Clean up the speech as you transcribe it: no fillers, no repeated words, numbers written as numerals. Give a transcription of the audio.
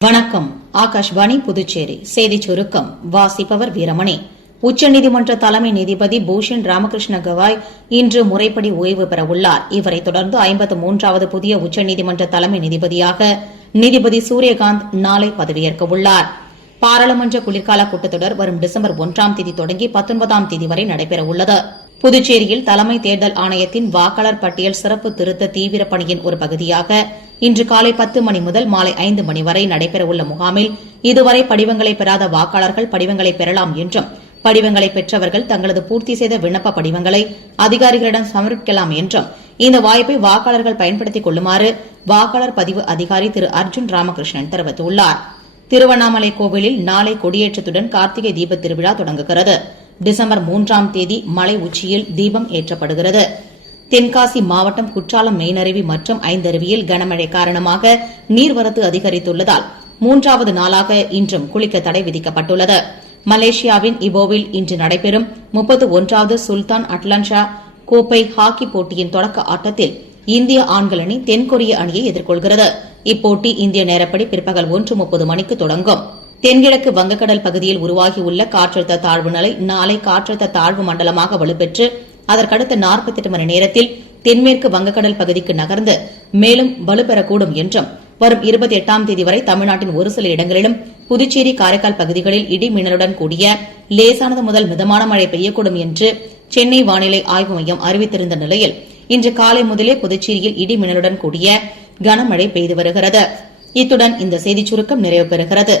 வணக்கம். ஆகாஷ்வாணி புதுச்சேரி செய்திச் சுருக்கம் வாசிப்பவர் வீரமணி. உச்சநீதிமன்ற தலைமை நீதிபதி பூஷன் ராமகிருஷ்ண கவாய் இன்று முறைப்படி ஓய்வு பெறவுள்ளார். இவரை தொடர்ந்து 53வது புதிய உச்சநீதிமன்ற தலைமை நீதிபதியாக நீதிபதி சூரியகாந்த் நாளை பதவியேற்க உள்ளார். பாராளுமன்ற குளிர்கால கூட்டத்தொடர் வரும் டிசம்பர் 1ஆம் தேதி தொடங்கி 19ஆம் தேதி வரை நடைபெறவுள்ளது. புதுச்சேரியில் தலைமை தேர்தல் ஆணையத்தின் வாக்காளர் பட்டியல் சிறப்பு திருத்த தீவிர பணியின் ஒரு பகுதியாக இன்று காலை 10 மணி முதல் மாலை 5 மணி வரை நடைபெறவுள்ள முகாமில் இதுவரை படிவங்களை பெறாத வாக்காளர்கள் படிவங்களை பெறலாம் என்றும், படிவங்களை பெற்றவர்கள் தங்களது பூர்த்தி செய்த விண்ணப்ப படிவங்களை அதிகாரிகளிடம் சமர்ப்பிக்கலாம் என்றும், இந்த வாய்ப்பை வாக்காளர்கள் பயன்படுத்திக் கொள்ளுமாறு வாக்காளர் பதிவு அதிகாரி திரு அர்ஜுன் ராமகிருஷ்ணன் தெரிவித்துள்ளார். திருவண்ணாமலை கோவிலில் நாளை கொடியேற்றத்துடன் கார்த்திகை தீபத் திருவிழா தொடங்குகிறது. டிசம்பர் 3ஆம் தேதி மலை உச்சியில் தீபம் ஏற்றப்படுகிறது. தென்காசி மாவட்டம் குற்றாலம் மெயினருவி மற்றும் ஐந்தருவியில் கனமழை காரணமாக நீர்வரத்து அதிகரித்துள்ளதால் 3வது நாளாக இன்றும் குளிக்க தடை விதிக்கப்பட்டுள்ளது. மலேசியாவின் இபோவில் இன்று நடைபெறும் 31வது சுல்தான் அட்லான் ஷா கோப்பை ஹாக்கி போட்டியின் தொடக்க ஆட்டத்தில் இந்திய ஆண்கள் அணி தென்கொரிய அணியை எதிர்கொள்கிறது. இப்போட்டி இந்திய நேரப்படி பிற்பகல் 1:30 மணிக்கு தொடங்கும். தென்கிழக்கு வங்கக்கடல் பகுதியில் உருவாகியுள்ள காற்றழுத்த தாழ்வு நிலை நாளை காற்றழுத்த தாழ்வு மண்டலமாக வலுப்பெற்று அதற்கடுத்த 48 மணி நேரத்தில் தென்மேற்கு வங்கக்கடல் பகுதிக்கு நகர்ந்து மேலும் வலுப்பெறக்கூடும் என்றும், வரும் 28ஆம் தேதி வரை தமிழ்நாட்டின் ஒரு சில இடங்களிலும் புதுச்சேரி காரைக்கால் பகுதிகளில் இடி மின்னலுடன் கூடிய லேசானது முதல் மிதமான மழை பெய்யக்கூடும் என்று சென்னை வானிலை ஆய்வு மையம் அறிவித்திருந்த நிலையில் இன்று காலை முதலே புதுச்சேரியில் இடி மின்னலுடன் கூடிய கனமழை பெய்து வருகிறது. இத்துடன் இந்த செய்திச் சுருக்கம் நிறைவு பெறுகிறது.